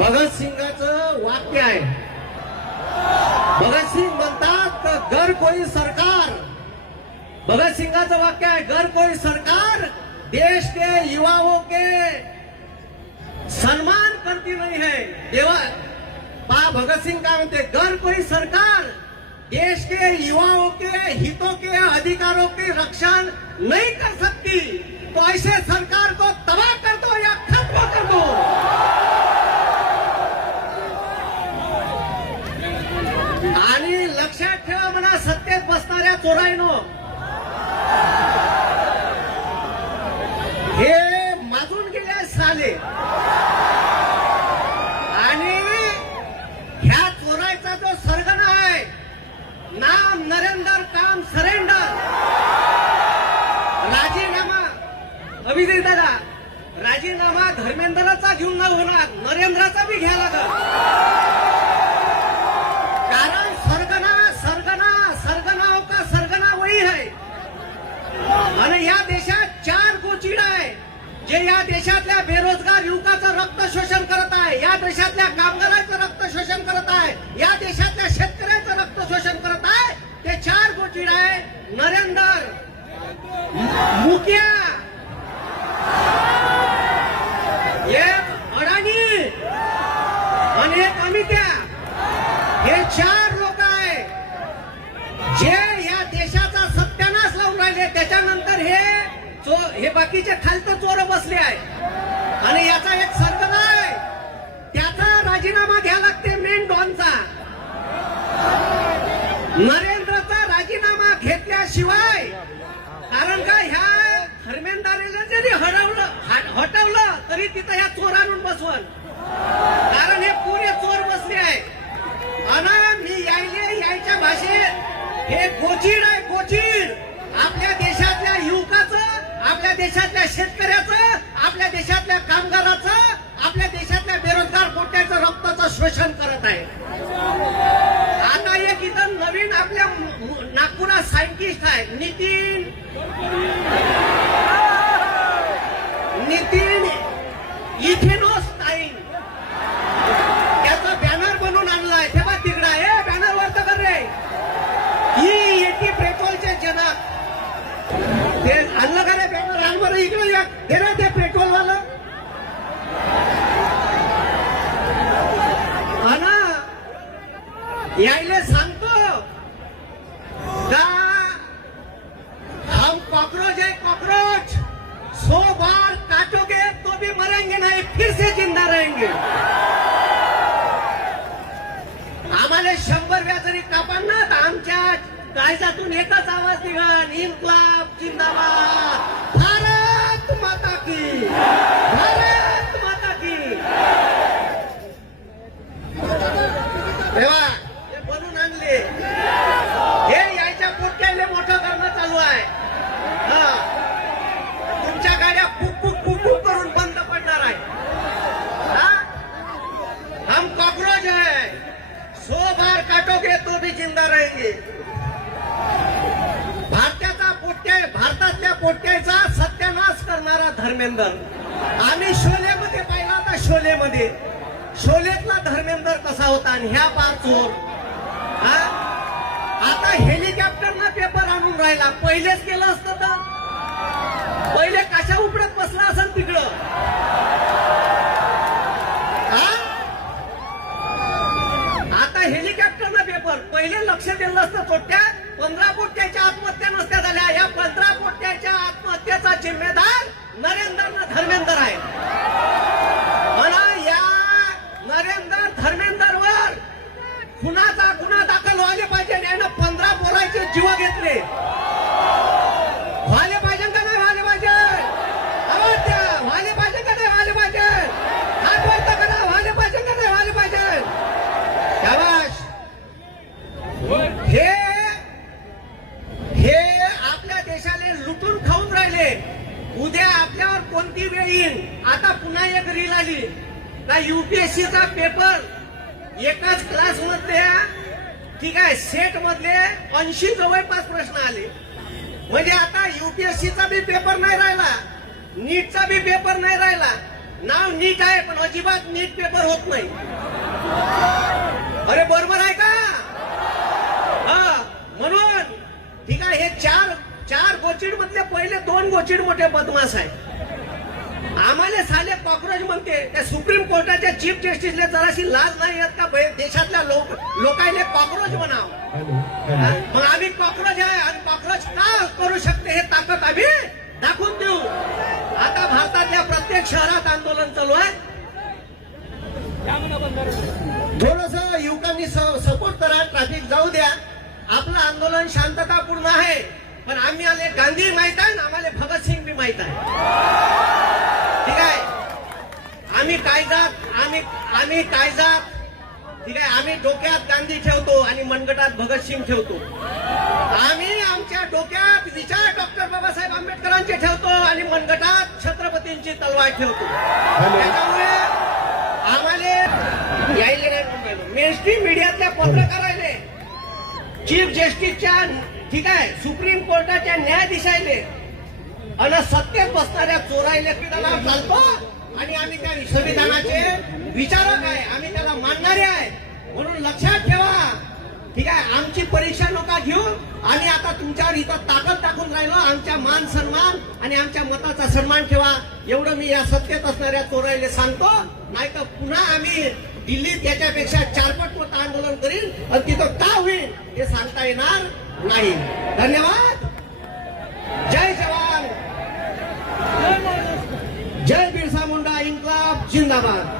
भगतसिंगाचं वाक्य आहे. भगतसिंग म्हणतात घर कोई सरकार, भगतसिंगाचं वाक्य आहे घर कोई सरकार देश के युवाओं के सम्मान करती नहीं है. देवा पा भगतसिंग काय म्हणते, घर कोई सरकार देश के युवाओं के हितों के अधिकारों की रक्षा नहीं कर सकती, तो ऐसे सरकार को तबाह कर दो या खत्म कर दो. आणि लक्षात ठेवा म्हणा सत्तेत बसणाऱ्या चोरांनो, हे माजून गेले साले. आणि ह्या चोरायचा जो सरगना आहे, नाम नरेंद्र काम सरेंडर, राजीनामा अभिजित दादा, राजीनामा धर्मेंद्रचा घेऊन न होणार, नरेंद्रचा बी घ्या लागल. कारण सरगना सरगना सरगनाओं का सरगना वही है. आणि या देशात 4 गोचीड आहे जे या देशातल्या बेरोजगार युवकाचं रक्त शोषण करत आहे, या देशातल्या कामगारांचं रक्त शोषण करत आहे, या देशातल्या शेतकऱ्यांचं रक्त शोषण करत आहे. ते 4 गोचीड आहे. नरेंद्र, मुखिया, एक अडाणी आणि एक अमित्या, हे 4 लोक आहे जे या देशाचा सत्यानाश लावून राहिले. त्याच्यानंतर हे बाकीचे खालतं चोर बसले आहे. आणि याचा एक सरगना आहे, त्याचा राजीनामा घ्या लागते मेन डॉनचा. नरेंद्रचा राजीनामा घेतल्याशिवाय, कारण का ह्या धर्मेंद्रला जरी हटवलं तरी तिथं ह्या चोरांना बसवल. कारण हे पुरे चोर बसले आहे. आणि मी यायच्या भाषेत हे गोचीड आहे, गोचीड. आपल्या देशातल्या युवकाचं, आपल्या देशातल्या शेतकऱ्याचं, आपल्या देशातल्या कामगाराचं, आपल्या देशातल्या बेरोजगार कोट्याचं रक्ताचं शोषण करत आहे. आता एक इथं नवीन आपल्या नागपुरात सायंटिस्ट आहे नितीन इथेनोस्टाईन, त्याचा बॅनर बनवून आणलाय. तेव्हा तिकडा आहे बॅनर वरत कर रे, ही येते पेट्रोलचे जनक. ते आणलं का रे बॅनर, आण बरं इकडे या, हे रे ते पेट्रोलवालं. यायले सांगतो का हम कॉकरोच है, कॉकरोच 100 बार काटोगे तो भी मरेंगे नहीं, फिर से जिंदा रहेंगे. आम्हाला 100 वेळा जरी कापण ना तर आमच्या काळजातून एकच आवाज निघाल, इन्क्लाब जिंदाबाद, भारत माता की, भारत माता की. तेव्हा बनून आणले हे यायच्या पोट्याले मोठं करणं चालू आहे. तुमच्या गाड्या फुक करून बंद पडणार आहे. हम कॉकरोच है, 100 बार काटोगे तो भी जिंदा रहेंगे. भारतातल्या पोट्याचा सत्यानाश करणारा धर्मेंद्र. आम्ही शोलेमध्ये पाहिला होता, शोलेतला धर्मेंद्र कसा होता आणि ह्या पार चोर. आता हेलिकॉप्टरनं पेपर आणून राहिला. पहिलेच केलं असतं तर पहिले कशा उपडत बसला असेल तिकडं. आता हेलिकॉप्टरनं पेपर, पहिले लक्ष दिलं असतं. चोट्या 15 पोट्याच्या आत्महत्या नसत्या झाल्या. या 15 पोट्याच्या आत्महत्येचा जिम्मेदार धर्मेंद्र आहे. मला या धर्मेंद्रवर गुन्हा दाखल व्हायला पाहिजे. यानं 15 पोरांचे जीव घेतले. व्हायला पाहिजे का नाही व्हायला पाहिजे? व्हायला पाहिजे का नाही व्हायला पाहिजे? हात वरती करा, व्हायला पाहिजे का नाही व्हायला पाहिजे? शाबास. हे आपल्या देशाला लुटून खाऊन राहिले. उद्या आपल्यावर कोणती वेळ येईल. आता पुन्हा एक रील आली का युपीएससीचा पेपर एकाच क्लास मध्ये, ठीक आहे, सेट मधले 80 जवळपास प्रश्न आले. म्हणजे आता युपीएससीचा बी पेपर नाही राहिला, नीटचा बी पेपर नाही राहिला. नाव नीट आहे पण अजिबात नीट पेपर होत नाही. अरे बरोबर आहे का? हा, म्हणून ठीक आहे, हे चार गोचिड मधले पहिले 2 गोचिड मोठे बदमाश आहे. आम्हाला साले कॉक्रोच म्हणते. त्या सुप्रीम कोर्टाच्या चीफ जस्टिसला जराशी लाज नाही येत का देशातल्या लोकांना कॉक्रोच म्हणाव? मग आम्ही कॉक्रोच आहे आणि कॉक्रोच का करू शकते हे ताकद आम्ही दाखवून देऊ. आता भारतातल्या प्रत्येक शहरात आंदोलन चालू आहे. थोडस युवकांनी सपोर्ट करा, ट्रॅफिक जाऊ द्या. आपलं आंदोलन शांततापूर्ण आहे, पण आम्ही आले गांधी माहित आहे, आम्हाला भगतसिंग बी माहित आहे. ठीक आहे, आम्ही कायजात ठीक आहे, आम्ही डोक्यात गांधी ठेवतो आणि मनगटात भगतसिंग ठेवतो. आम्ही आमच्या डोक्यात विचार डॉक्टर बाबासाहेब आंबेडकरांचे ठेवतो आणि मनगटात छत्रपतींची तलवार ठेवतो. त्याच्यामुळे आम्हाला यायले नाही. मेनस्ट्रीम मीडियातल्या पत्रकाराले, चीफ जस्टिसच्या ठीक आहे, सुप्रीम कोर्टाच्या न्यायाधीशाले आणि सत्तेत बसणाऱ्या चोरायला किडाला चालतो आणि आम्ही त्या संविधानाचे विचारक आहे, आम्ही त्याला मानणारे आहे. म्हणून लक्षात ठेवा, ठीक आहे, आमची परीक्षा नका घेऊ. आम्ही आता तुमच्यावर इथं ताकद टाकून राहिलो. आमच्या मान सन्मान आणि आमच्या मताचा सन्मान ठेवा, एवढं मी या सत्तेत असणाऱ्या चोरायला सांगतो. नाही तर पुन्हा आम्ही दिल्लीत याच्यापेक्षा 4 पट आंदोलन करीन आणि तिथं का होईल हे सांगता येणार नाही. धन्यवाद. जय जवान, जय बिरसा मुंडा, इन्कलाब जिंदाबाद.